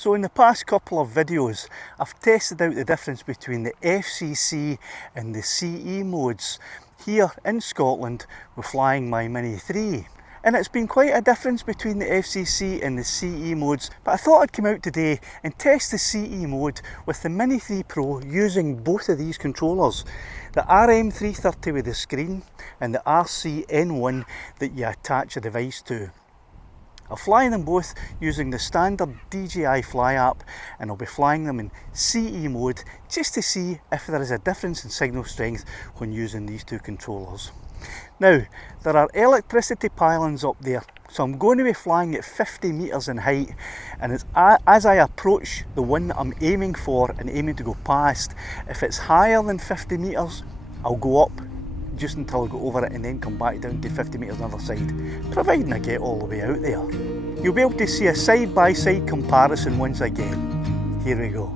So in the past couple of videos, I've tested out the difference between the FCC and the CE modes. Here in Scotland, we're flying my Mini 3. And it's been quite a difference between the FCC and the CE modes, but I thought I'd come out today and test the CE mode with the Mini 3 Pro using both of these controllers. The RM330 with the screen and the RC-N1 that you attach a device to. I'll fly them both using the standard DJI Fly app, and I'll be flying them in CE mode just to see if there is a difference in signal strength when using these two controllers. Now, there are electricity pylons up there, so I'm going to be flying at 50 metres in height, and as I approach the one that I'm aiming for and aiming to go past, if it's higher than 50 metres, I'll go up just until I go over it and then come back down to 50 metres on the other side, providing I get all the way out there. You'll be able to see a side-by-side comparison once again. Here we go.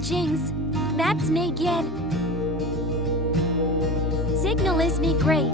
Jinx, that's me again. Signal is me great.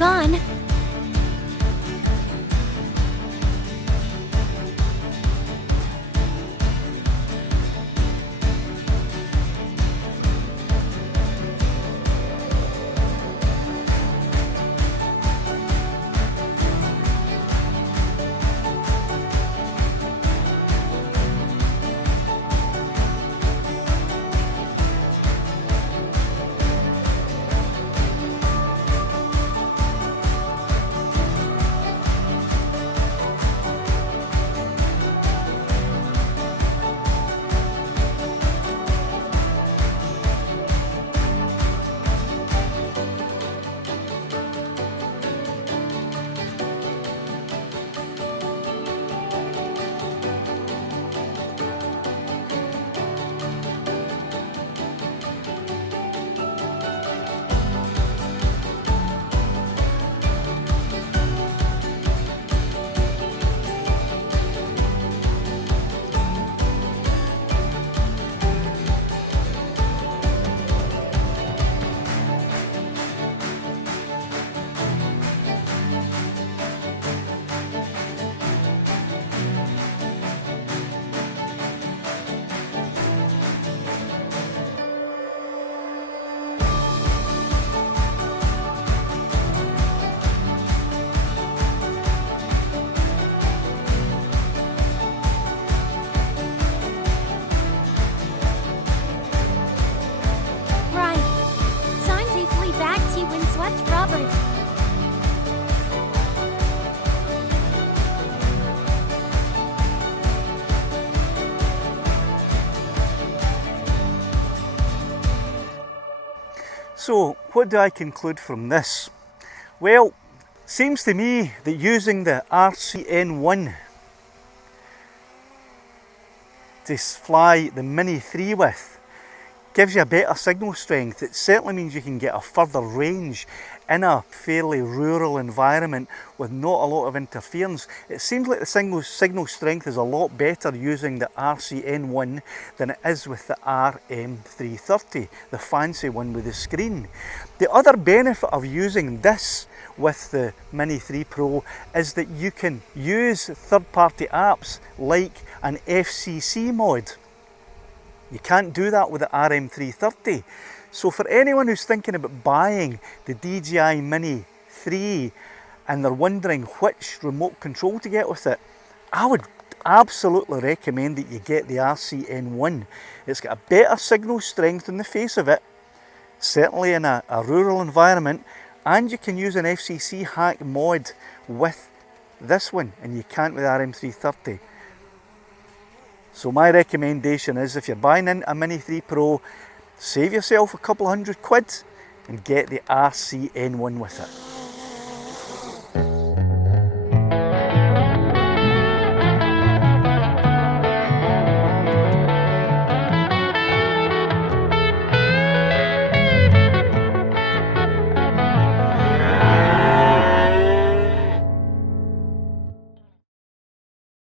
gone. So what do I conclude from this? Well, seems to me that using the RCN1 to fly the Mini 3 with gives you a better signal strength. It certainly means you can get a further range in a fairly rural environment with not a lot of interference. It seems like the signal strength is a lot better using the RCN1 than it is with the RM330, the fancy one with the screen. The other benefit of using this with the Mini 3 Pro is that you can use third-party apps like an FCC mod. You can't do that with the RM330. So for anyone who's thinking about buying the DJI Mini 3 and they're wondering which remote control to get with it, I would absolutely recommend that you get the RCN1. It's got a better signal strength in the face of it, certainly in a rural environment, and you can use an FCC hack mod with this one, and you can't with the RM330. So my recommendation is, if you're buying a Mini 3 Pro, save yourself a couple £100 and get the RCN1 with it.